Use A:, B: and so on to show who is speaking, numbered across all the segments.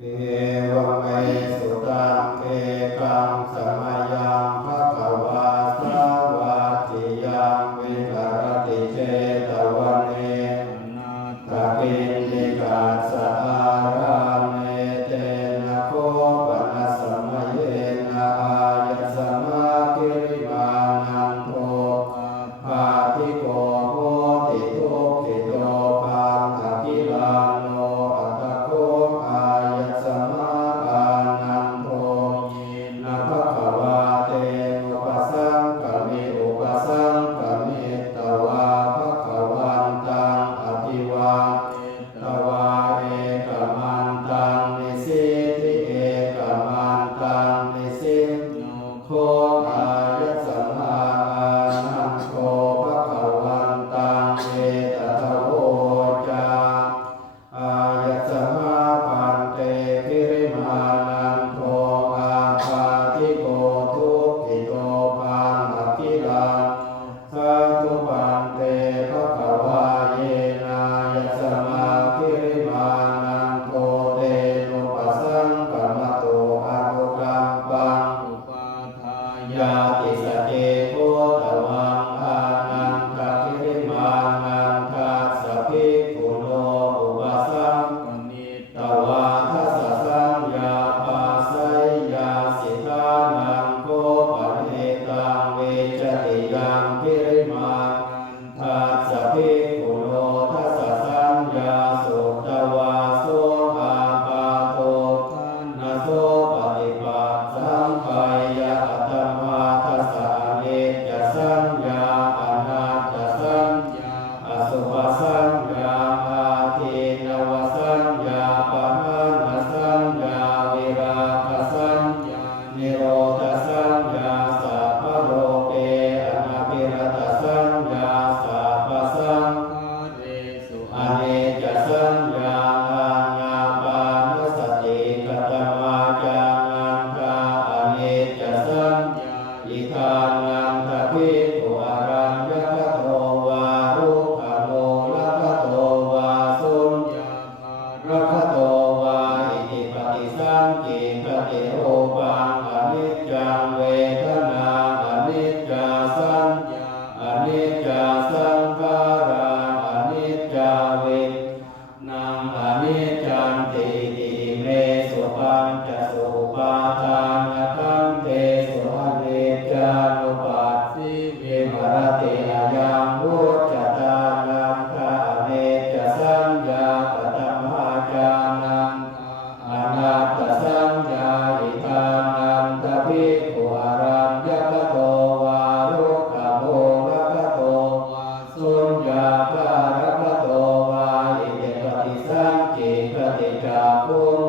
A: เอวไมสุตังเอกังสัง ปาทานตัง
B: เต
A: สุอเนจานุปัสสิวิมรติอา
B: ยั
A: งวุจตานังคาเนจสัญญาปธรรมาจานังอนาสัญ
B: ญา
A: อิทานันตภิกขุอารัญญโตวารุขโมกโต
B: สุ
A: ญญาการกโตวาเดปฏิสังเกปฏิจาภุง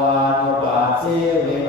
A: วานุปั
B: ส
A: สิวิ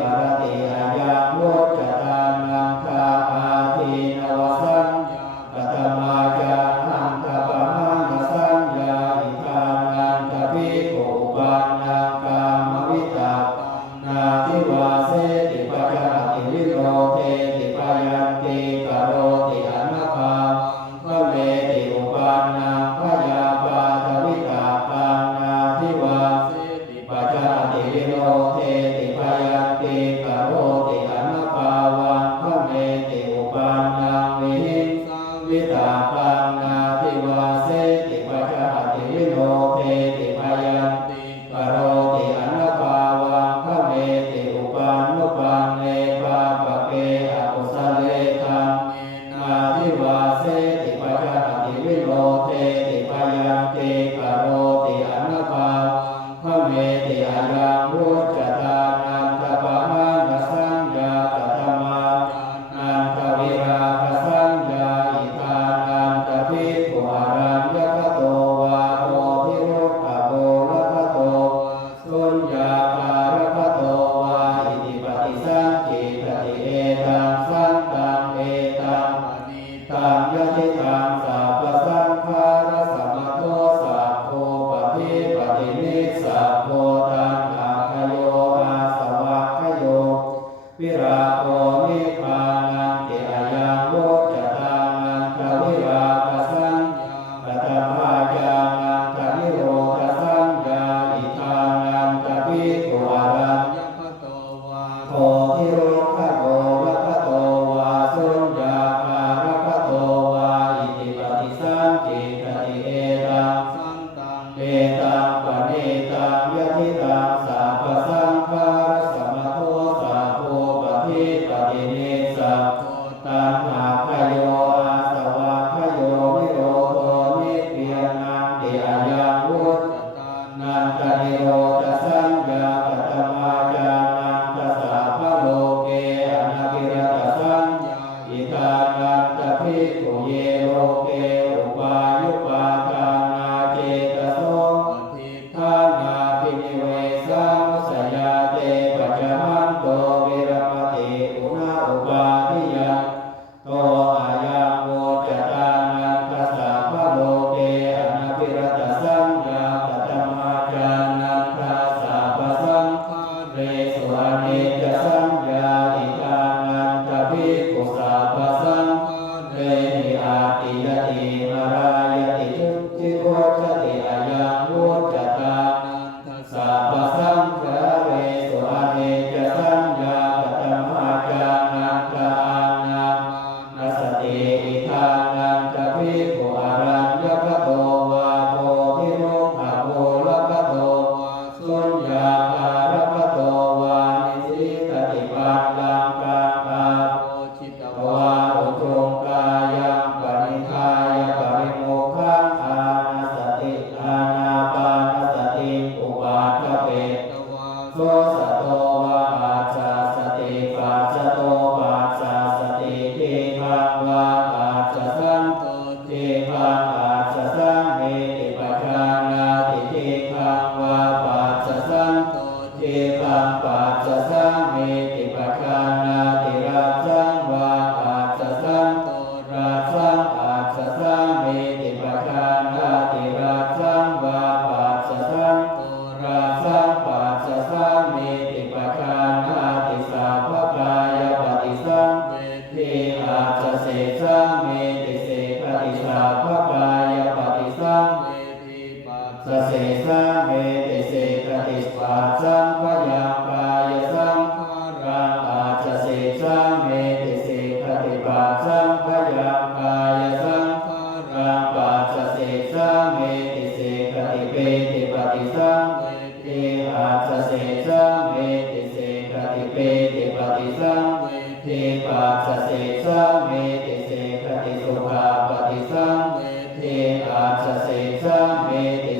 A: เสสะเมติเสกติสปาสังพยากายสังขาราอาจเสสะเมติเสกติ
B: ปา
A: สังพยากายสังขารา
B: อา
A: จเสสะเมติเสกติเปติปฏิสังเตอาจเสสะเมติเสกติ
B: เป
A: ติปฏิสังเทปัสเส
B: สะ
A: เมติเสกติสุขาปฏิสัง
B: เท
A: อาจเสสะเมติ